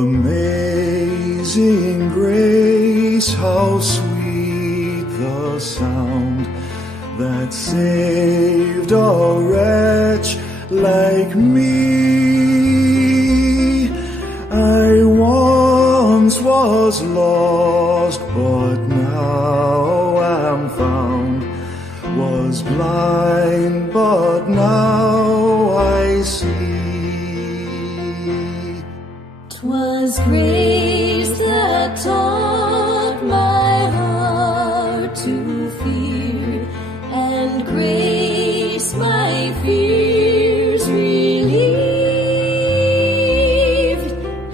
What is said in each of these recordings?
Amazing grace, how sweet the sound that saved a wretch like me. I once was lost, but now am found, was blind, but now I see. 'Twas grace that taught my heart to fear, and grace my fears relieved.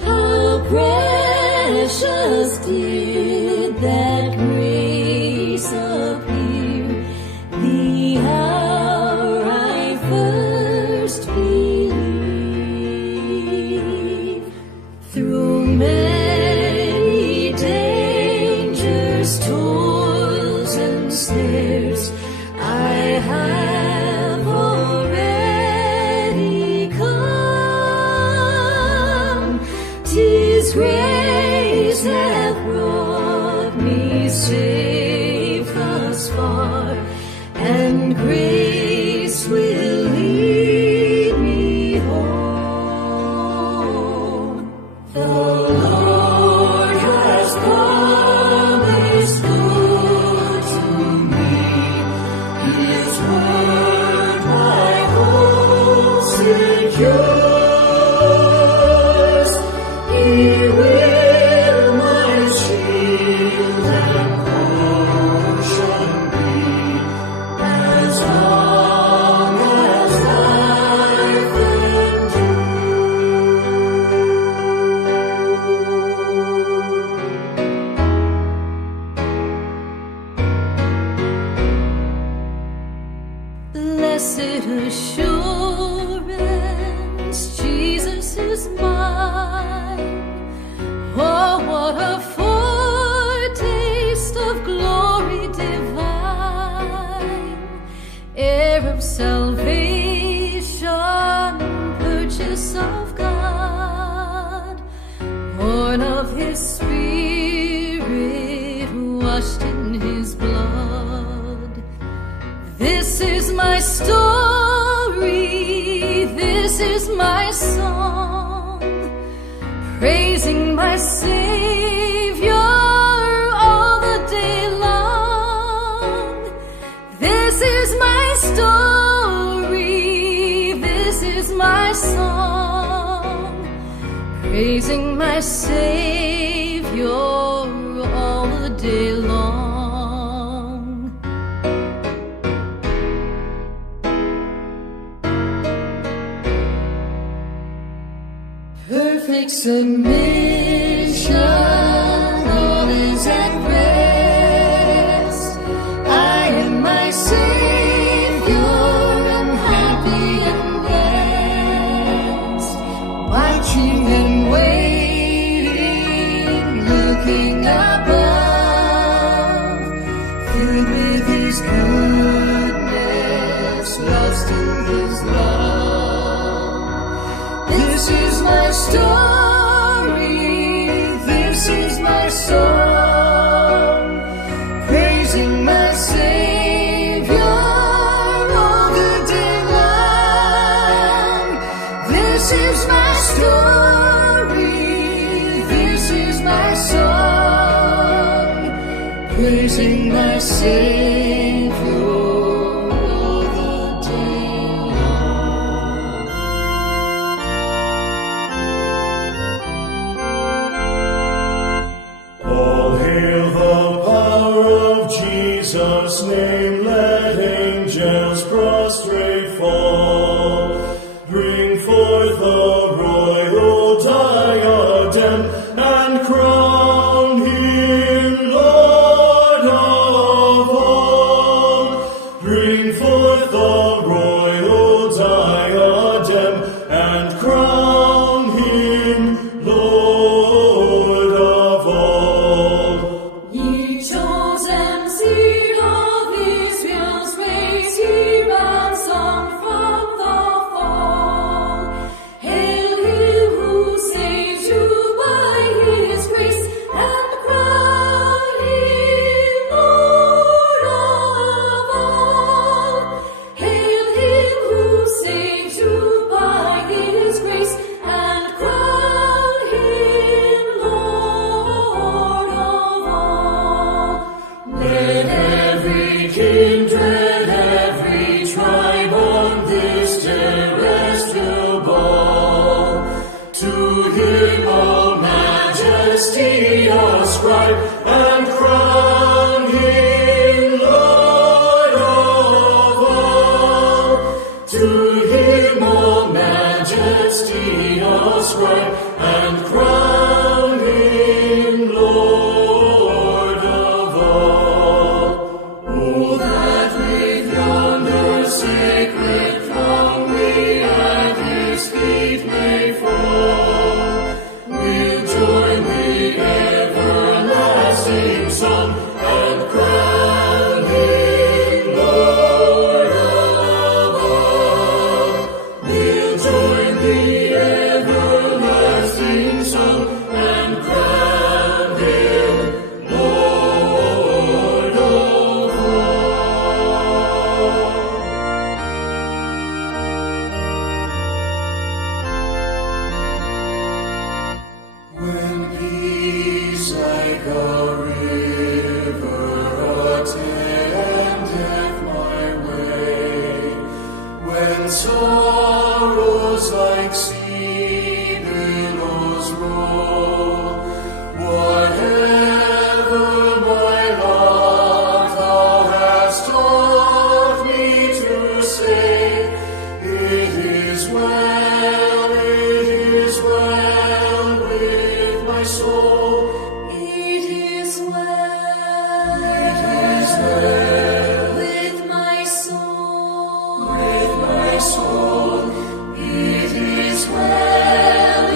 How precious did that grace appear, the hour I first believed. Through many dangers, toils, and snares, I have already come. 'Tis grace that brought me safe thus far, and grace will lead me home. The Lord has promised good to me. His word my hope secures. He will my shield and portion be, as long as life endures. Blessed assurance, Jesus is mine. Oh, what a foretaste of glory divine, heir of salvation, purchase of God, born of His Spirit, washed in His blood. This is my story, this is my song, praising my Savior all the day long. This is my story, this is my song, praising my Savior all the day long. Perfect submission, all is at rest. I am my Savior, am happy and blessed, watching and waiting, looking above, filled with His goodness, lost in His love. This is my story, this is my song, praising my Savior all the day long. This is my story, this is my song, praising my Savior all the day long. All hail the power of Jesus' name, let angels prostrate fall. Bring forth the royal diadem and crown Him Lord of all. Bring forth the royal diadem and crown Him Lord of all. Ye chosen seed of bright, and crown him Lord of all. To him all majesty ascribe, and crown him Lord of all. Oh, that with yonder sacred throng we at his feet may fall, we'll join the everlasting song, and crown him Lord of all. We'll join the everlasting song, and crown him Lord of all. When peace like a river attendeth my way, when sorrows like sea billows roll, whatever my lot thou hast taught me to say, it is well with my soul. It is well with my soul. With my soul, it is well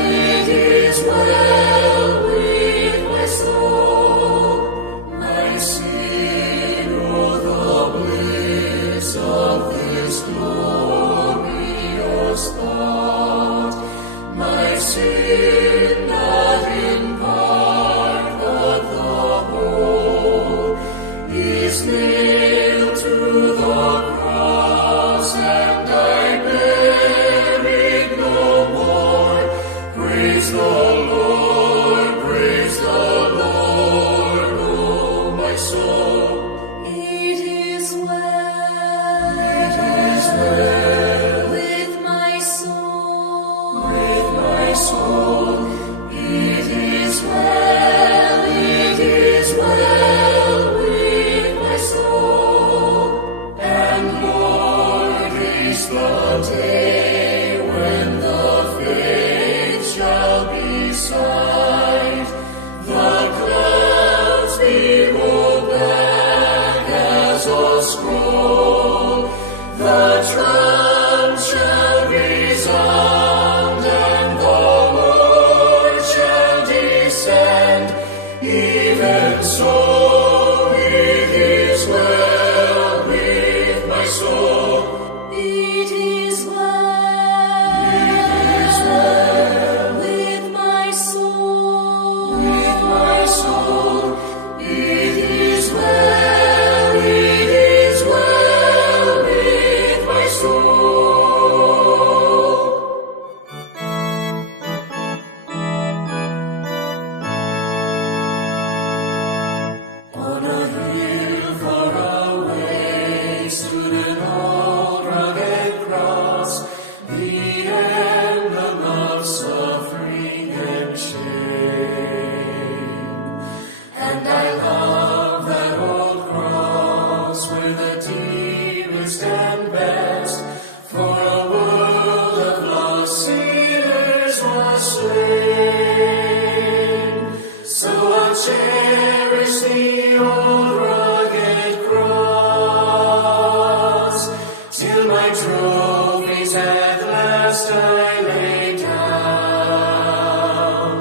with my soul. My sin, oh, the bliss of this glorious thought. My sin, not in part, but the whole, is nailed to the cross, and I bear it no more. Praise the Lord, oh my soul. It is well with my soul. With my soul, it is well with my soul. And Lord, is the day when the faith shall be sight, the clouds be rolled back as a scroll, the trump shall resound, and the Lord shall descend. Even so, it is well with my soul. It is well with my soul. With my soul, it is well with my soul. On a hill far away stood an old rugged cross, the emblem of suffering and shame. And I love that old cross where the dearest and best for a world of lost sinners was slain. So I'll cherish the old rugged cross till my trophies at last I lay down.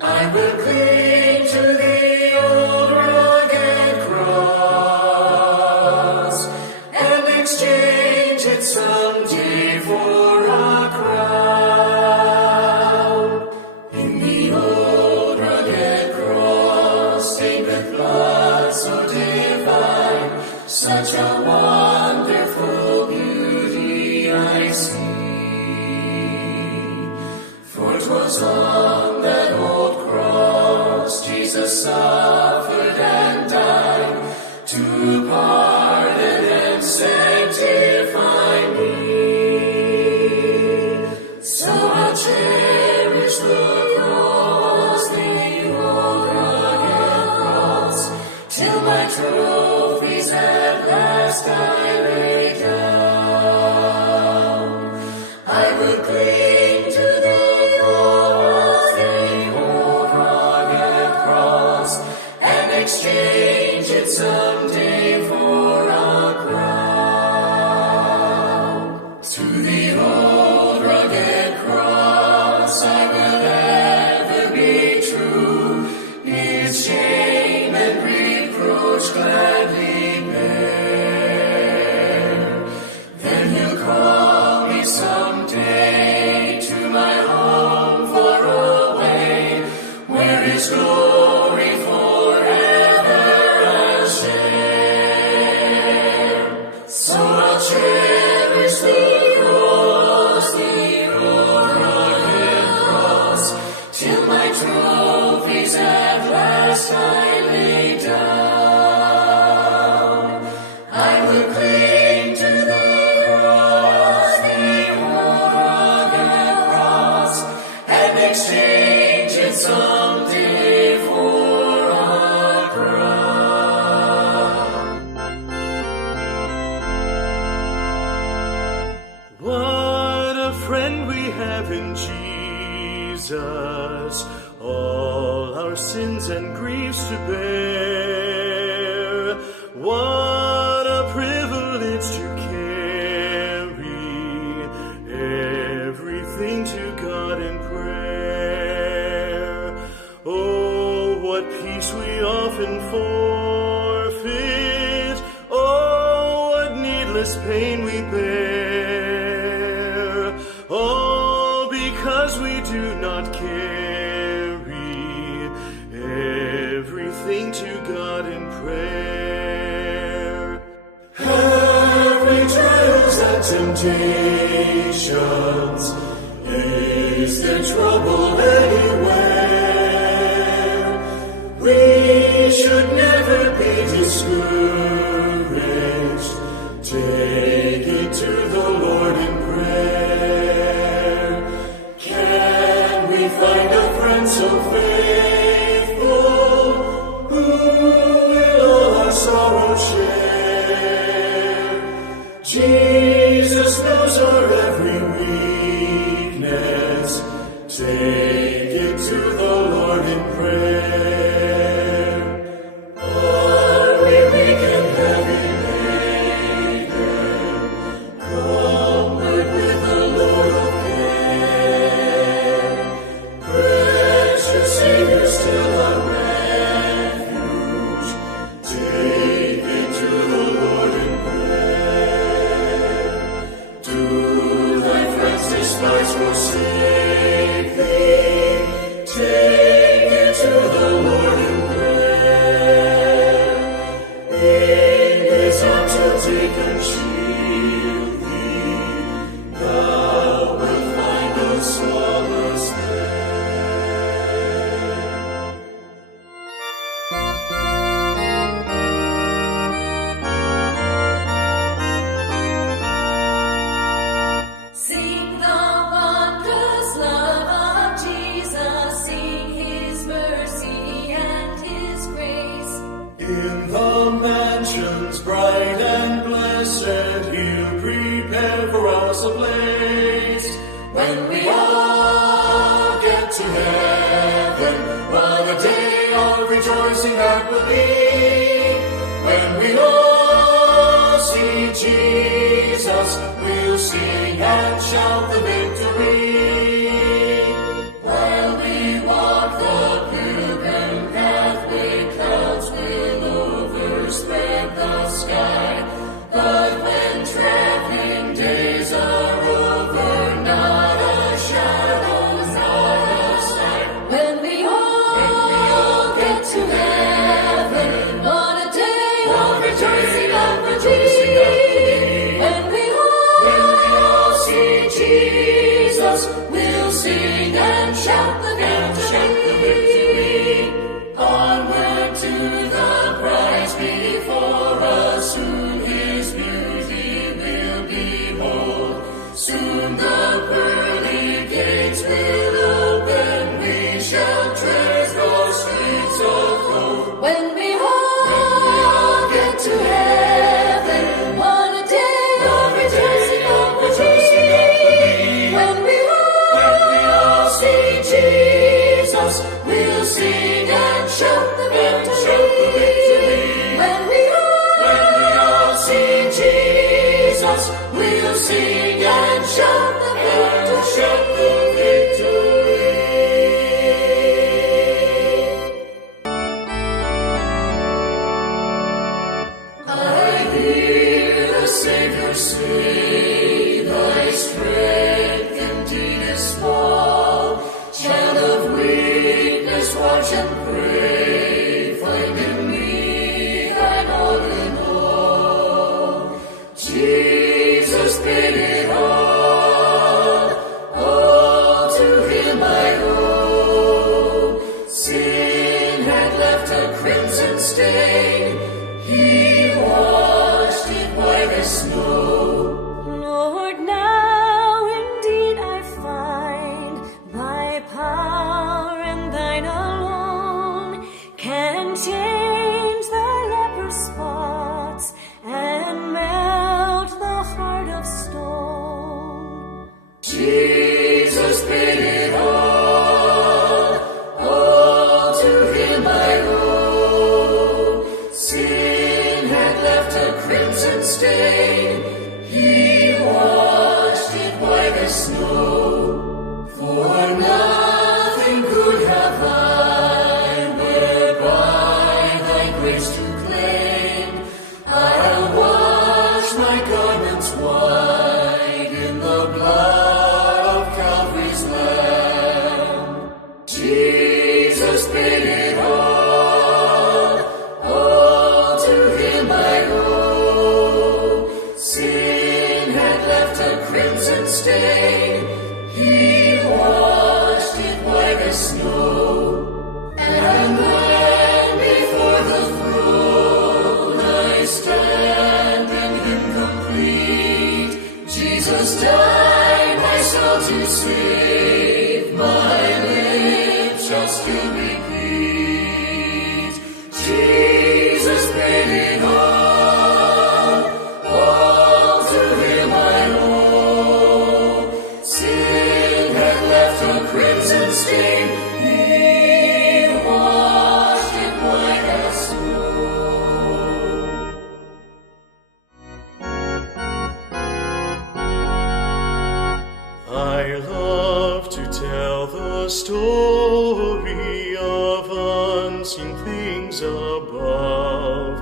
I will cling to the old rugged cross and exchange it someday for a crown. In the old rugged cross, stained with blood so divine, such a wonderful beauty I see. For 'twas on that old cross Jesus suffered and died to pardon and sanctify me. So I'll cherish the cross, the old rugged someday for a crown. To the old rugged cross I will ever be true, His shame and reproach gladly bear. Then He'll call me someday to my home far away, where His glory forever I'll share. So I'll cherish the cross, the old rugged cross, till my trophies at last I lay down. I will cling to the cross, the old rugged cross, and exchange it someday for a crown. What a friend we have in Jesus, all our sins and griefs to bear. What a privilege to carry everything to God in prayer. Oh, what peace we often forfeit. Oh, what needless pain we bear. All because we do not carry everything to God in prayer. Every trials and temptations, is there trouble anywhere? We should never be discouraged. Take it to the Lord in prayer. Can we find a friend so faithful, who will all our sorrow share? Jesus knows our every weakness. Take it to the Lord in prayer. Are we weak and heavy laden? Comfort with the Lord of care. Precious Savior, still our refuge. Take it to the Lord in prayer. Do thy friends despise, forsake thee? Take it to the Lord in prayer. In His arms He'll take and shield thee. Thou wilt find no solace there. Sing the wondrous love of Jesus, sing His mercy and His grace. In the mansions bright and blessed, He'll prepare for us a place. When we all get to heaven, what a day of rejoicing that will be. When we all see Jesus, we'll sing and shout the victory. While we walk the pilgrim pathway, clouds will overspread the sky. But when traveling days are over, not a shadow, not a sign. When we all get to heaven, what a day of rejoicing that will be. When we all see Jesus, we'll sing and shout the victory. Onward to the prize before us, soon His beauty will behold. Soon the pearly gates will open, we shall tread the streets of gold. When we all get to heaven, what a day of rejoicing that will be. When we all see Jesus, we'll sing and shout the victory. When watch and pray, find in me thine all in all. Jesus paid it all to him I owe. Sin had left a crimson stain, he washed it white as snow. Lord, now indeed I find thy power and thine alone can change the leper's spots and melt the heart of stone. Jesus paid it all to him I owe. Sin had left a crimson stain, he washed it white as snow. For nothing could have I, whereby thy grace to claim. I'll wash my garments white in the blood of Calvary's Lamb. Jesus paid it all to him I owe. Sin had left a crimson stain, he washed it white as snow. And when before the throne I stand in him complete, Jesus died my soul to save, my lips shall still repeat. Jesus paid it all to him I owe. Sin had left a crimson stain, he washed it white as snow. I love to tell the story of unseen things above,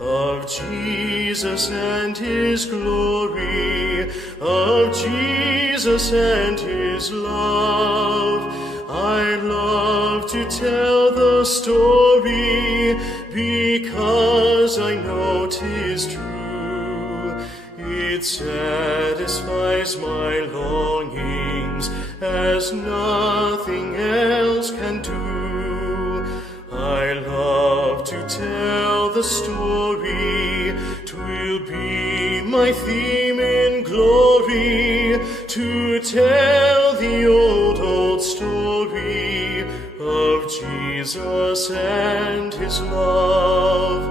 of Jesus and his glory, of Jesus and his love. I love to tell the story because I know 'tis true. It satisfies my longings as nothing else can do. I love to tell the story, 'twill be my theme in glory, to tell the old story of Jesus and his love.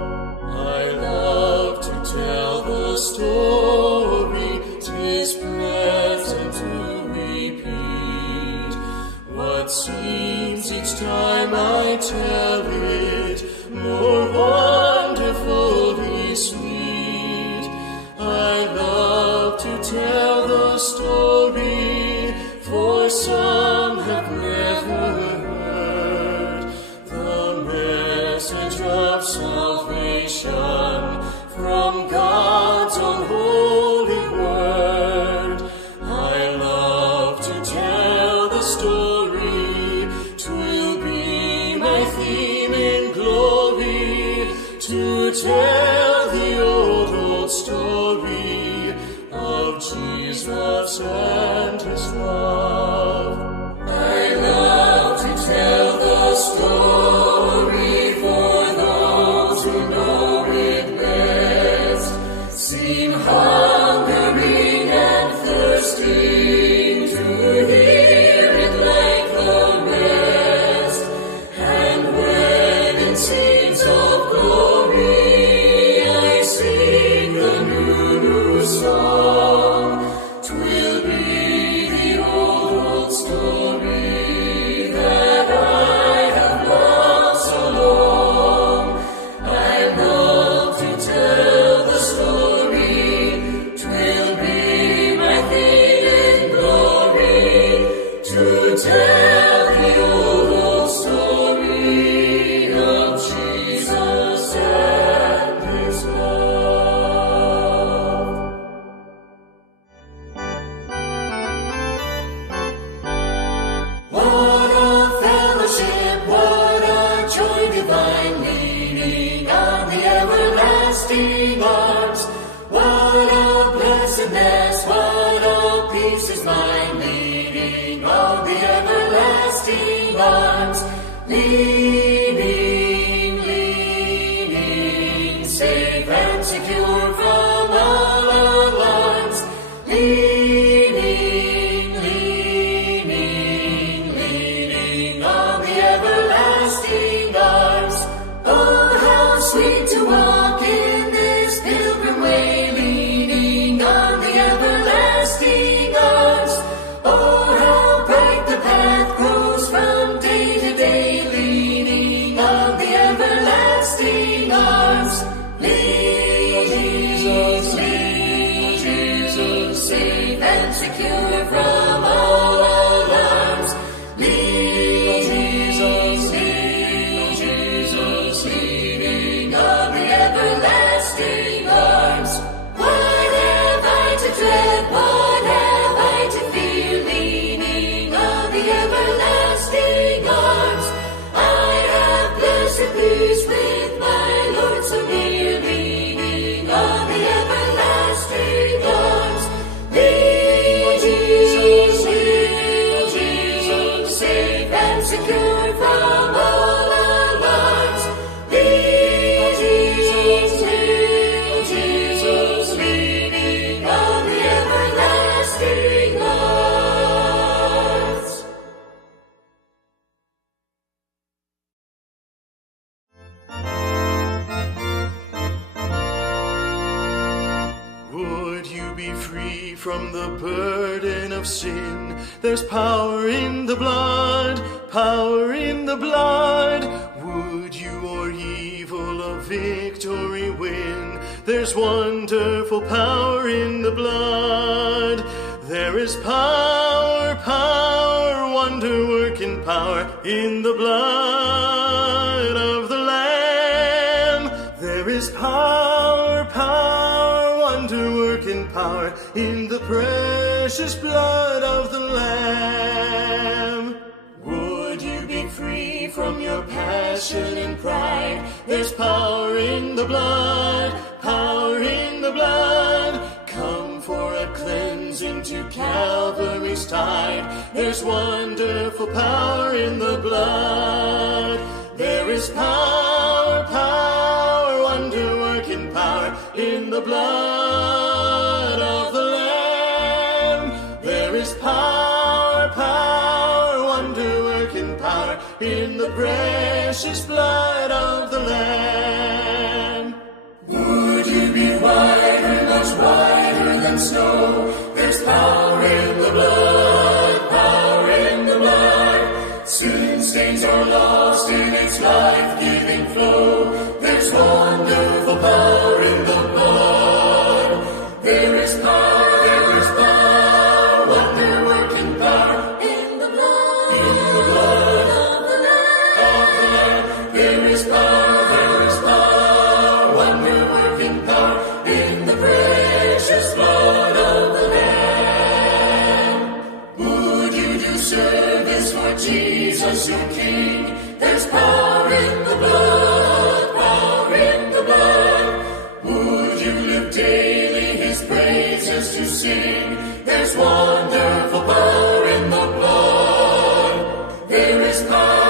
I love to tell the story, 'tis pleasant to repeat what seems each time I tell it more wonderfully sweet. I love to tell the story, for some have never heard the message of salvation from God's own holy word. I love to tell the story, 'twill be my theme in glory, to tell the old story of Jesus and his love. I love to tell the story for those who know it best, seem hungering and thirsting to hear it like the rest. And when in scenes of glory leaning, safe and secure from all alarms. Leaning, leaning, leaning on the everlasting arms. Oh, how sweet to walk in this pilgrim way, leaning on the everlasting arms. Oh, how bright the path grows from day to day, leaning on the everlasting arms. Lean, Jesus, lean, Jesus, safe and secure from all alarms. Lean, Jesus, lean, Jesus, leaning on the everlasting arms. What have I to dread? What have I to fear? Leaning on the everlasting arms. I have blessed peace with my Lord so near, leaning on the everlasting arms. Lean, Jesus, safe and secure from all alarms. Lean, Jesus, leaning on the everlasting arms. Would you be free from the burden of sin? There's power in the blood, power in the blood. Would you or evil a victory win? There's wonderful power in the blood. There is power, power, wonder-working power in the blood of the Lamb. There is power, power, wonder-working power in the precious blood of the Lamb. Would you be free from your passion and pride? There's power in the blood, power in the blood. Come for a cleansing to Calvary's tide. There's wonderful power in the blood. There is power, power, wonder-working power in the blood of the Lamb. There is power, power, wonder-working power in the precious blood of the Lamb. Would you be whiter, much whiter than snow? There's power in the blood, power in the blood. Sin stains are lost in its life-giving flow. There's wonderful power in the blood. There is power, wonder-working power In the blood, in the blood of the Lamb. of the Lamb. There is power, wonder-working power in the precious blood of the Lamb. Would you do service for Jesus your King? There's power in the blood, power in the blood. Would you live daily his praises to sing? There's wonderful power in the blood. There is power,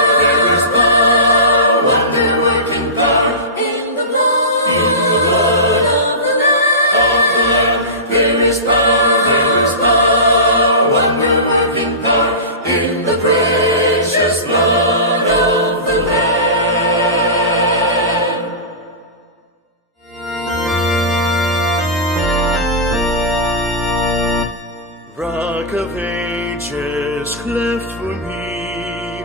wonder-working power In the blood, in the blood of the Lamb. of the Lamb. There is power, wonder-working power in the precious blood of the Lamb. Rock of ages, cleft for me,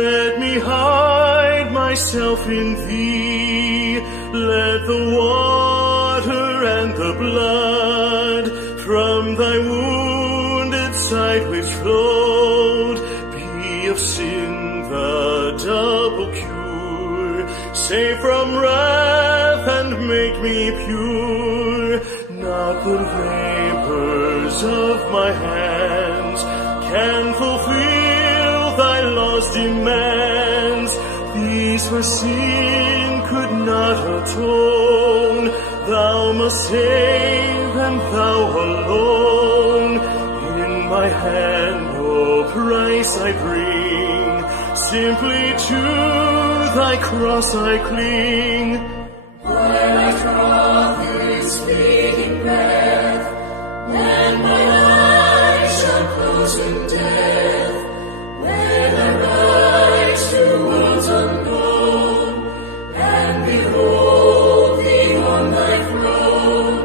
let me hide myself in thee. Let the water and the blood from thy wounded side which flowed be of sin the double cure. Save from wrath and make me pure. Not the labors of my hands can fulfill thy law's demands. These for sin could not atone. Thou must save, and thou alone. In my hand no price I bring, simply to thy cross I cling. While I draw this fleeting breath, when my eyes shall close in death, when I rise towards unknown, and behold thee on thy throne,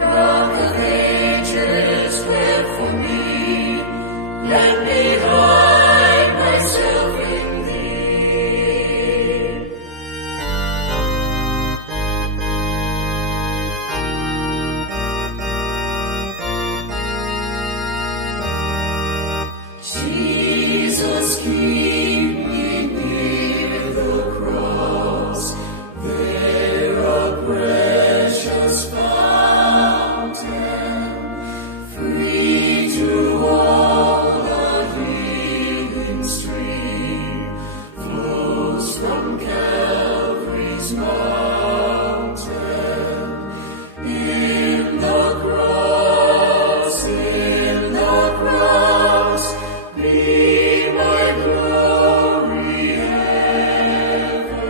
Rock of ages, wept for me, let me hide myself in thee. Jesus, keep me near the cross, there a precious fountain, free to all a healing stream, flows from Calvary's mountain. In the cross, be my glory ever,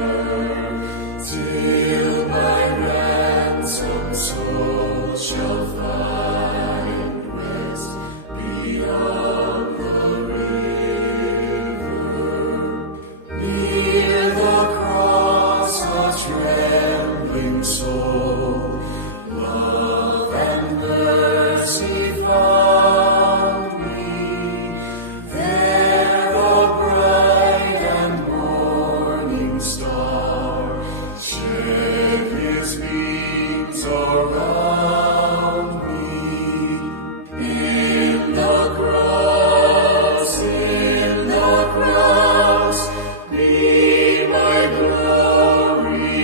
till my ransomed soul shall find rest beyond the river. Near the cross, a trembling soul, love and mercy found me. There a bright and morning star shed his beams around me. In the cross, be my glory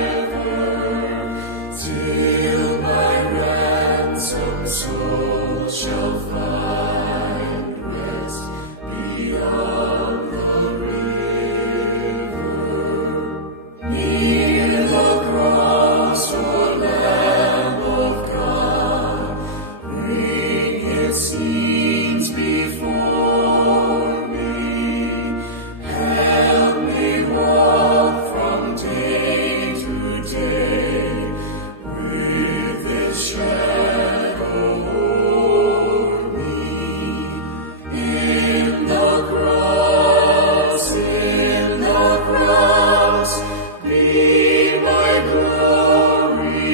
ever, till my ransomed soul shall find rest beyond the river. Near the cross, O Lamb of God, bring its scenes before me. Help me walk from day to day with this shadow o'er me. In the cross, be my glory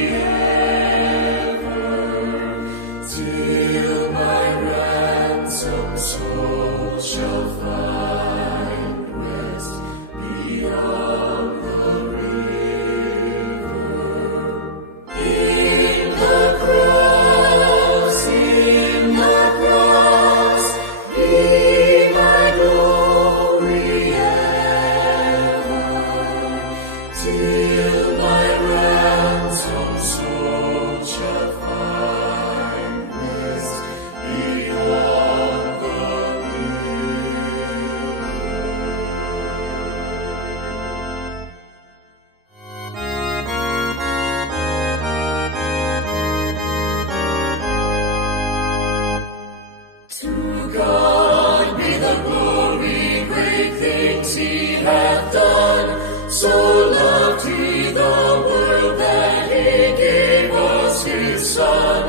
ever, till my ransomed soul shall find rest beyond the river. In the cross, be my glory ever, till my ransomed soul shall find rest beyond the To God be the glory, great things he hath done. So loved he the world that he gave us his Son,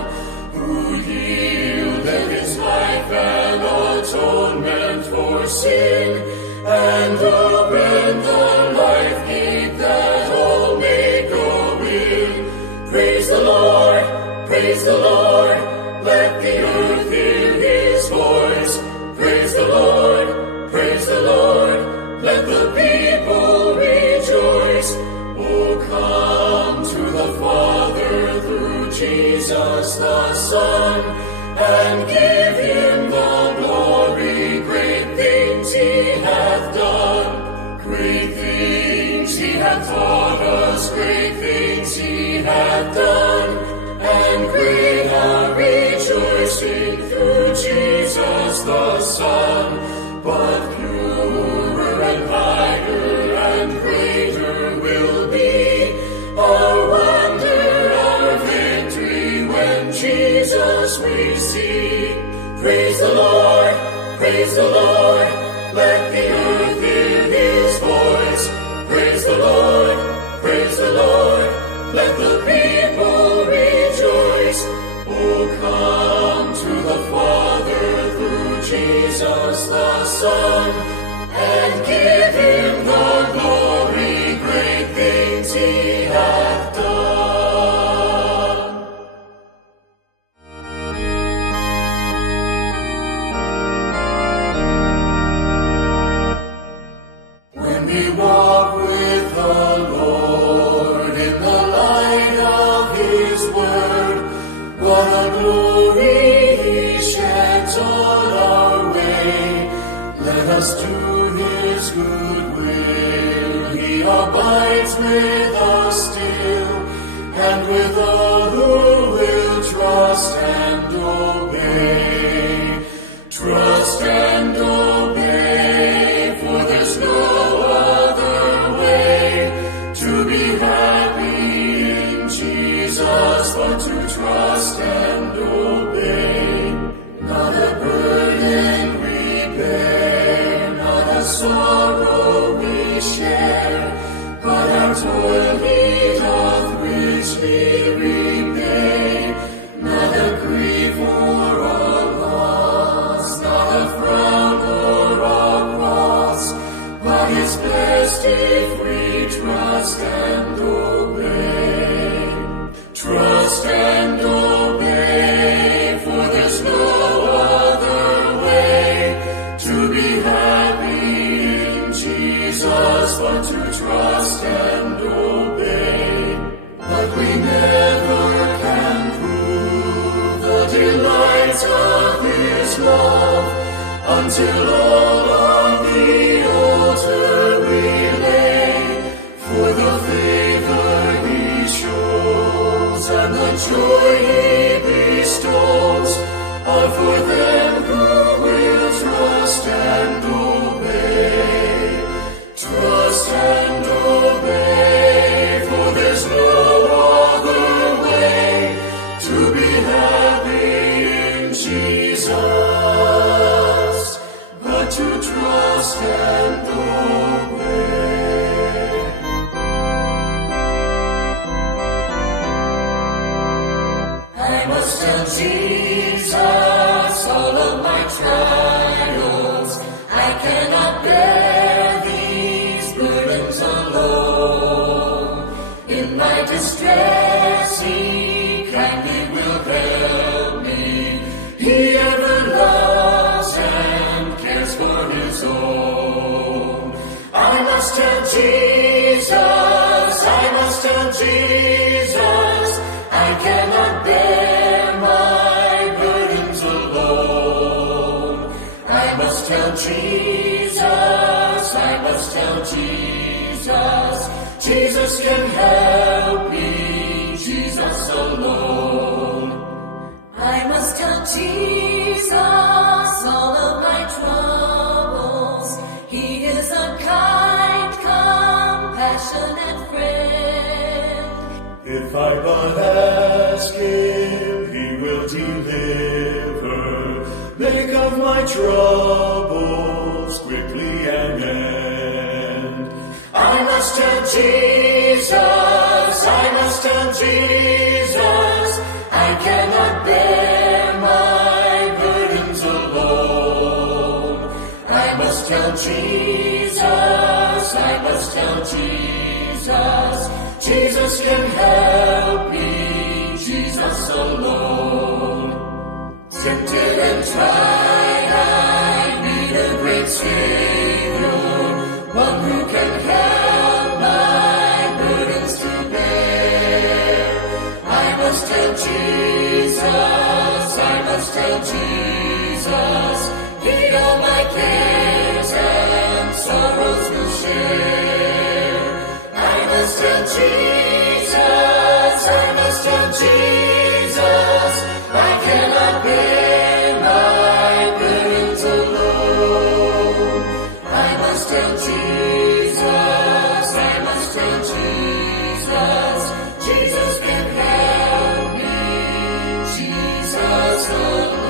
who yielded his life an atonement for sin, and opened the life gate that all may go in. Praise the Lord, praise the Lord, let the earth hear his voice. Praise the Lord, praise the Lord, let the people rejoice. Oh, come to the Father through Jesus the Son, and give him the glory. Great things he hath done, great things he hath taught us, great things he hath done, and great our rejoicing through Jesus the Son. But purer and higher and greater will be our wonder, our victory, when Jesus we see. we walk with the Lord in the light of His word. What a glory He sheds on our way. Let us do His good will. He abides with us still, and with all who will trust and obey. Trust and obey, for there's no other way to be happy in Jesus but to trust and obey. Not a burden we bear, not a sorrow we share, but our toil He doth richly repay. Not a grief or a loss, not a frown or a cross, but is blessed if we trust and obey. Trust and obey, for there's no other way to be happy in Jesus but to trust and obey. But we never can prove the delights of His love until all on the altar we lay. For the favor He shows and the joy He bestows are for them who will trust and obey. Trust and obey, for there's no other way to be happy in Jesus but to trust and obey. I must tell Jesus all of my trials. I cannot bear these burdens alone. In my distress He kindly will help me. He ever loves and cares for His own. I must tell Jesus, I must tell Jesus, I cannot bear my burdens alone. I must tell Jesus, I must tell Jesus, Jesus can help me, Jesus alone. I must tell Jesus all of my troubles. He is a kind, compassionate friend. If I but ask Him, He will deliver. Make of my troubles quickly an end. I must tell Jesus, I must tell Jesus, I cannot bear my burdens alone. I must tell Jesus, I must tell Jesus, Jesus can help me, Jesus alone. Tempted and tried, I need a great Savior, one who can help my burdens to bear. I must tell Jesus, I must tell Jesus, He all my cares and sorrows will share. I must tell Jesus, I must tell Jesus, I cannot bear my burdens alone. I must tell Jesus, I must tell Jesus, Jesus can help me, Jesus alone.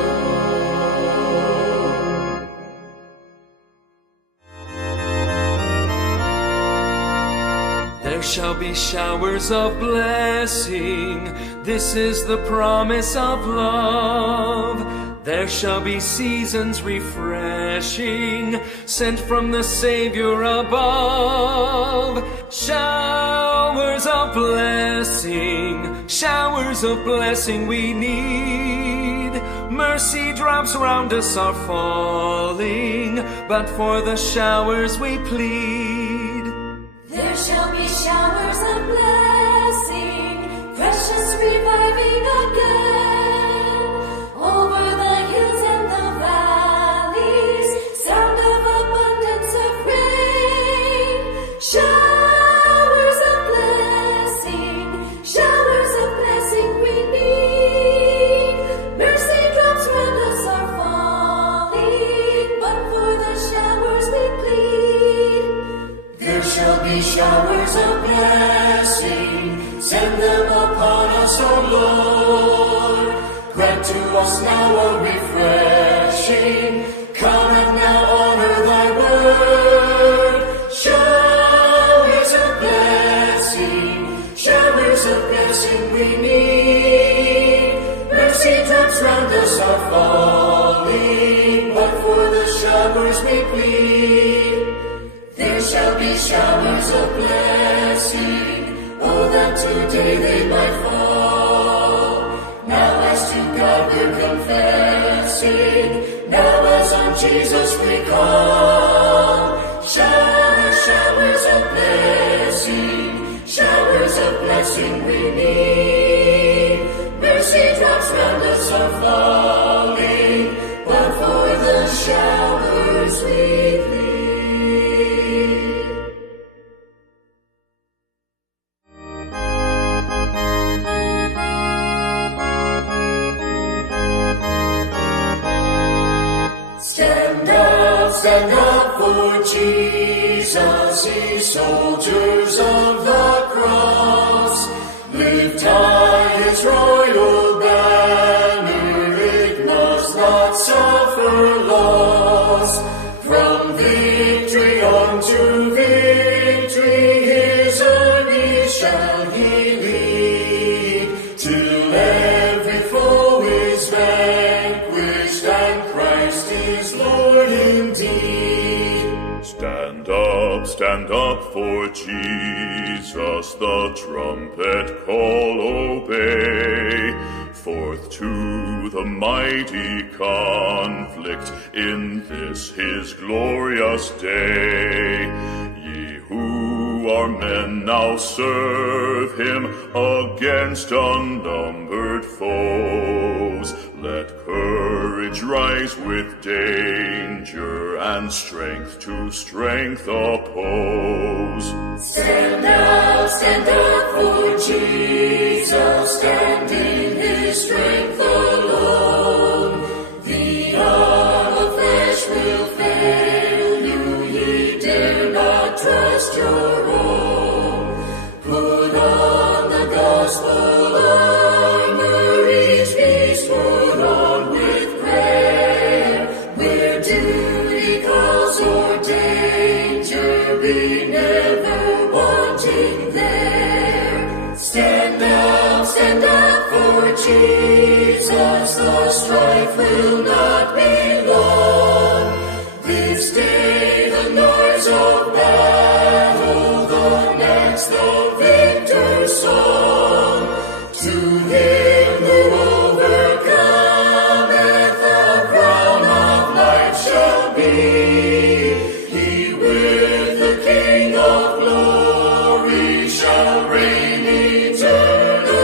There shall be showers of blessing, this is the promise of love. There shall be seasons refreshing, sent from the Savior above. Showers of blessing we need. Mercy drops round us are falling, but for the showers we plead. reviving again. Over the hills and the valleys, sound of abundance of rain. Showers of blessing we need. Mercy drops round us are falling, but for the showers we plead. There shall be showers of blessing, send them upon us, O Lord. Grant to us now a refreshing, come and now honor thy word. Showers of blessing we need. Mercy drops round us are falling, but for the showers we plead. There shall be showers of blessing, oh, that today they might fall. Now as to God we're confessing, now as on Jesus we call. Showers of blessing we need. Mercy drops round us are falling, but for the showers we plead. Stand up for Jesus, ye soldiers of the cross. Lift high his royal banner, it must not suffer loss. From victory unto victory, his army shall he lead, till every foe is vanquished and Christ is Lord indeed. Stand up for Jesus, the trumpet call obey. Forth to the mighty conflict in this his glorious day. Ye who are men now serve him against unnumbered foes. Let courage rise with danger and strength to strength oppose. Stand up for Jesus, stand in his strength alone. The arm of flesh will fail you, ye dare not trust your own. Put on the gospel armor, each piece put on with prayer. Where duty calls or danger, be never wanting there. Stand up for Jesus, the strife will not be long. This day the noise of battle, the next the victor's song. To him who overcometh, the crown of life shall be. He with the King of glory shall reign eternally.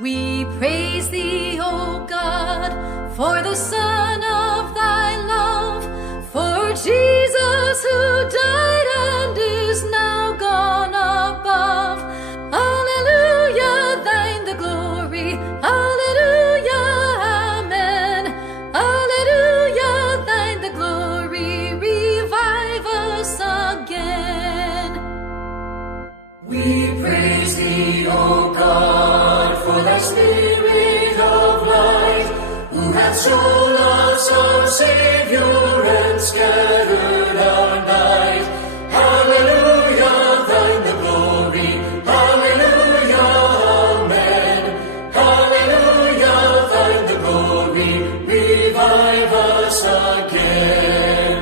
We praise thee, O God, for the Son of thy love, for Jesus who died and is now gone above. Alleluia, thine the glory. Alleluia, amen. Alleluia, thine the glory. Revive us again. We praise thee, O God, for thy Spirit of light, who hath shown us our Savior and scattered our night. Hallelujah, thine the glory. Hallelujah, amen. Hallelujah, thine the glory. Revive us again.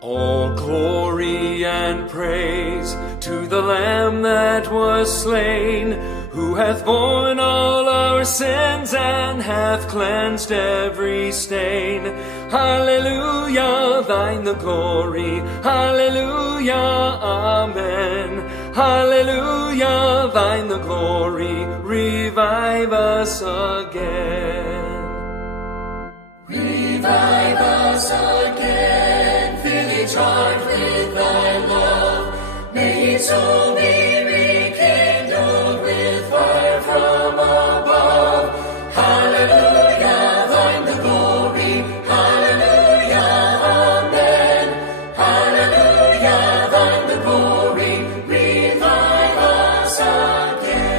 All glory and praise to the Lamb that was slain. slain, who hath borne all our sins and hath cleansed every stain. Hallelujah, thine the glory. Hallelujah, amen. Hallelujah, thine the glory. Revive us again. Revive us again, fill each heart with thy love. May each soul be rekindled with fire from above. Hallelujah, thine the glory. Hallelujah, amen. Hallelujah, thine the glory. Revive us again.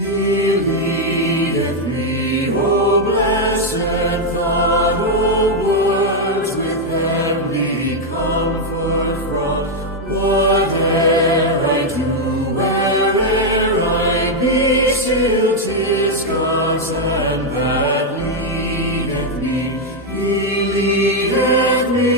He leadeth me, O blessed thought, O words with heavenly comfort fraught. Whate'er I do, where'er I be, still 'tis God's hand that leadeth me. He leadeth me,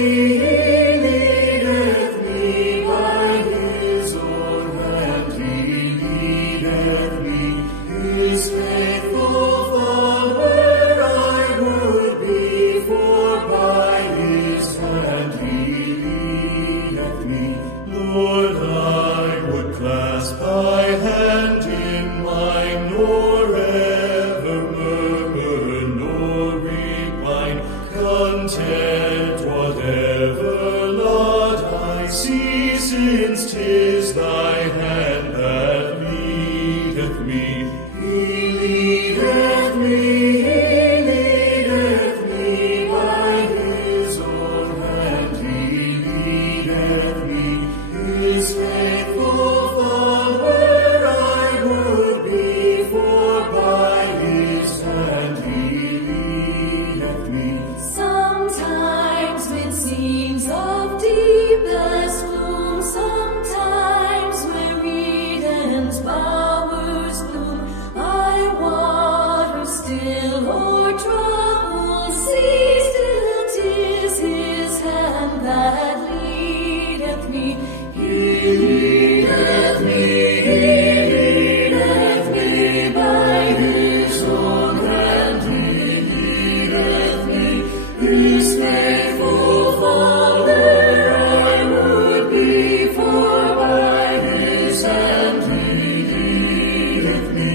He leadeth me by His own hand. He leadeth me, His faithful thought, where I would be, for by His hand He leadeth me. Lord, I would clasp thy hand in mine, nor ever murmur, nor repine, content whatever lot I see, since 'tis thy hand that leadeth me. He leadeth me, He leadeth me by His own hand. He leadeth me, His faithful thought, where I would be, for by His hand He leadeth me. Sometimes when scenes of deepest gloom, sometimes where Eden's bowers bloom, I water still or trouble see, still 'tis His hand that leadeth me. He leadeth me, He leadeth me by His own hand. He leadeth me, His faithful thought, where I would be, for by His hand He leadeth me.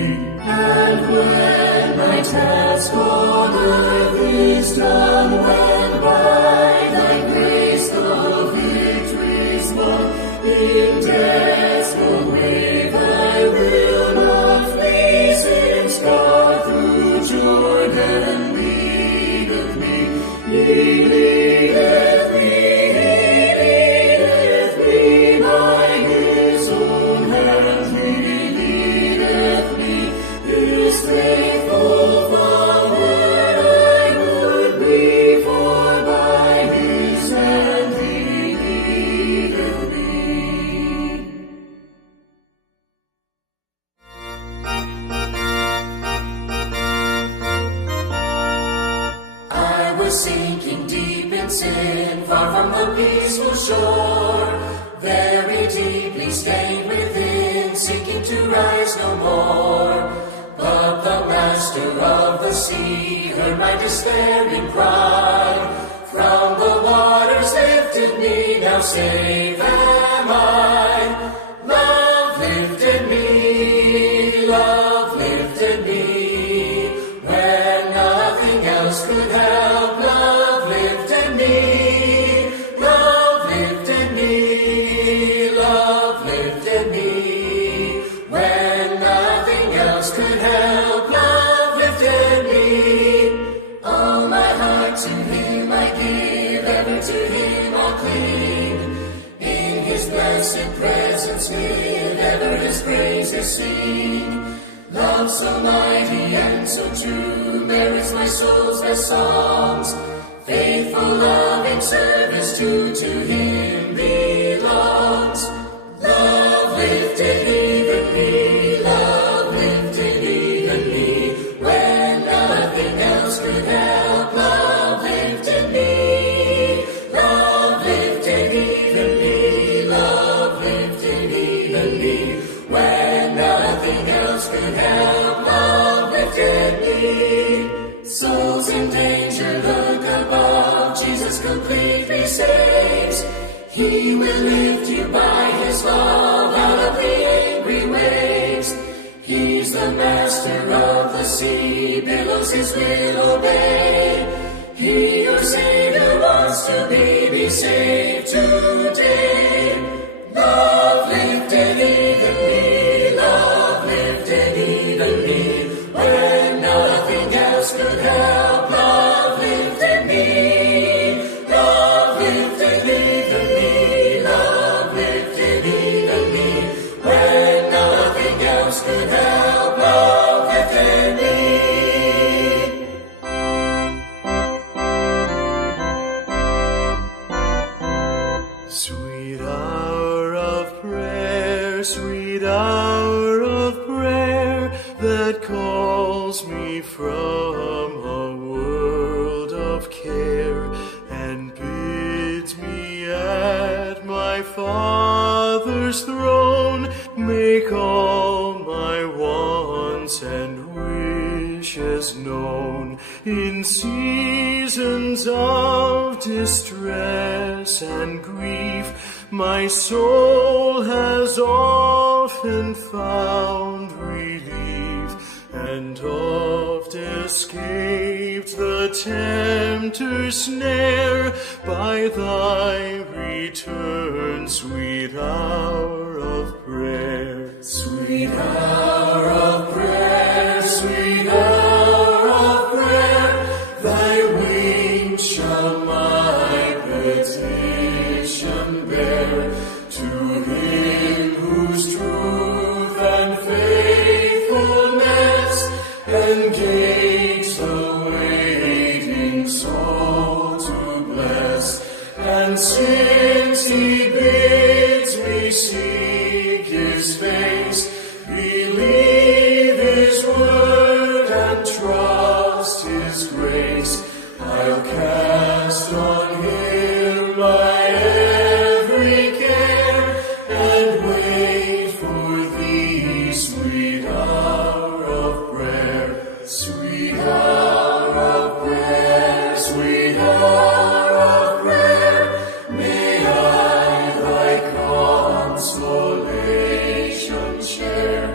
And when my task on earth is done, when by thy grace the victory's won, in death's full wave I will not flee, since God through Jordan leadeth me. He leadeth me, He leadeth me by His own hand. He leadeth me, His faithful thought, where I would be, for by His hand He leadeth me. I was sinking deep in sin, far from the peaceful shore, very deeply stained within, sinking to rise no more. But the Master of the sea heard my despairing cry. From the waters lifted me, now safe am I. Love lifted me, love lifted me, when nothing else could help. Love lifted me, love lifted me, love lifted me, when nothing else could help. Love lifted me. All my heart to Him I give, ever to Him I'll cling. In His blessed presence live, ever His praises sing. Love so mighty and so true merits my soul's best songs. Faithful love in service to Him belongs. Love lifted even me, love lifted even me, when nothing else could help. Love lifted me, he saves. He will lift you by his love out of the angry waves. He's the master of the sea, billows his will obey. He, your Savior, wants to be saved today. Love lifted even me, love lifted even me, when nothing else could help. Love lifted me, love lifted even me, love lifted even me, when nothing else could help. Love lifted me. Sweet hour of prayer, sweet hour of prayer, that calls me from a world of care, and bids me at my Father's throne make all my wants and wishes known. In seasons of distress and grief, my soul has often found relief, and oft escaped the tempter's snare by thy return, sweet hour of prayer. Sweet hour of prayer, sweet hour of prayer, thy wings shall my petition bear. To him whose truth and faithfulness engage the waiting soul to bless. And since he bids me seek his face, believe his word and trust his grace, I'll cast on him my every care, and wait for thee, sweet hour of prayer. Sweet hour of prayer, sweet hour of prayer, may I thy consolation share,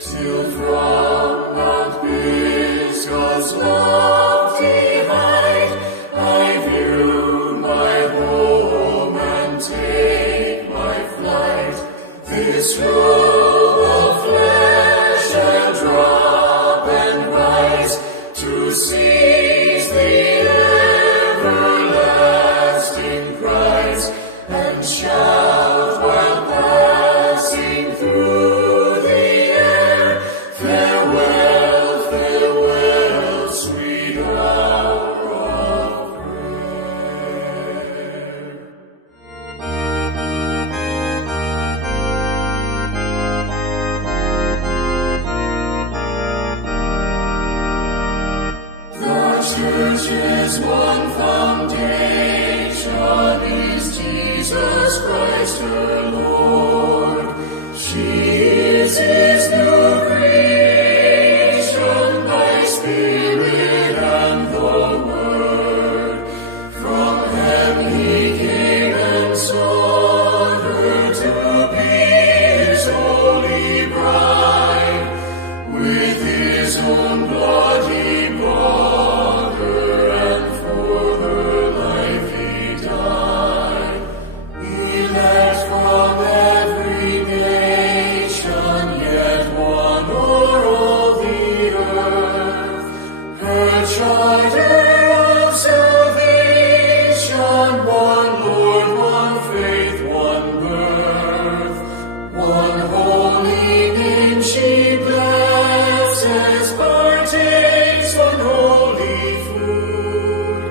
till from Mount Pisgah's lofty height I view my home and take my flight. This robe of flesh and drop and rise to seize the everlasting prize, and shout while passing through the air, farewell, farewell, sweet hour of prayer. The church's one foundation is Jesus Christ her Lord. She is his new creation by Spirit and the Word. From heaven he came and sought her to be his holy bride. With his own blood he bought her, and for her life he died. Elect from every nation, yet one o'er all the earth. Her charter of salvation, one Lord, one faith, one birth. One holy name she blesses, partakes one holy food,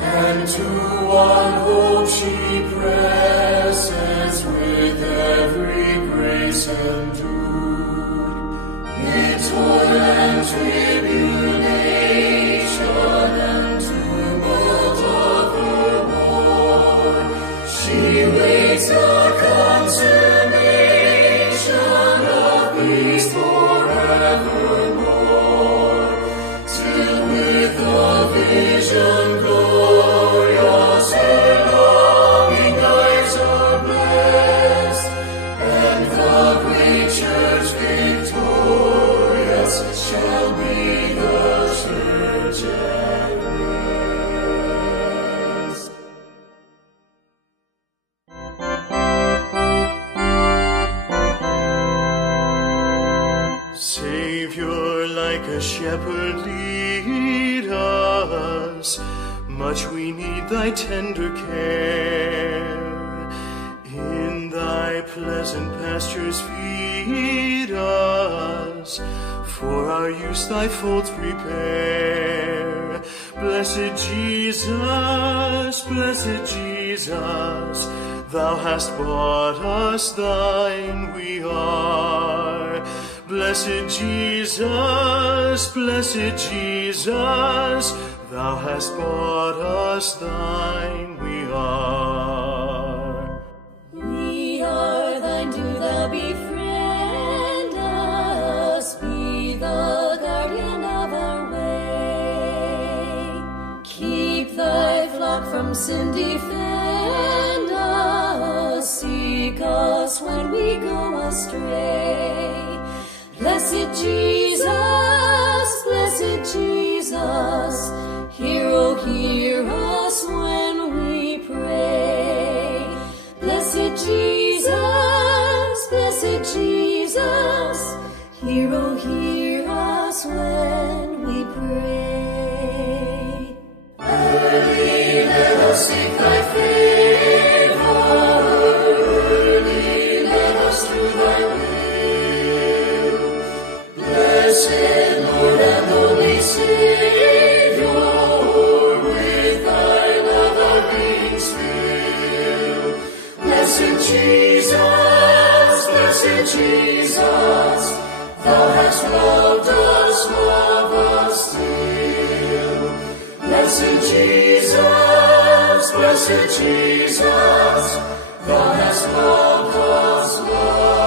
and to one hope she presses with every grace endued. Mid toil and tribulation and tumult of her war, she waits the consummation of peace forevermore, till with the vision glorious her love like a shepherd, lead us. Much we need thy tender care. In thy pleasant pastures feed us. For our use thy folds prepare. Blessed Jesus, thou hast bought us, thine we are. Blessed Jesus, thou hast bought us, thine we are. We are thine, do thou befriend us, be the guardian of our way. Keep thy flock from sin, defend us, seek us when we go astray. Blessed Jesus, hear, oh, hear us when we pray. Blessed Jesus, hear, oh, hear us when we pray. Early let us seek thy favor, early let us do thy will. Blessed Lord and only Savior, with thy love our beings fill. Blessed Jesus, thou hast loved us, love us still. Blessed Jesus, thou hast loved us, love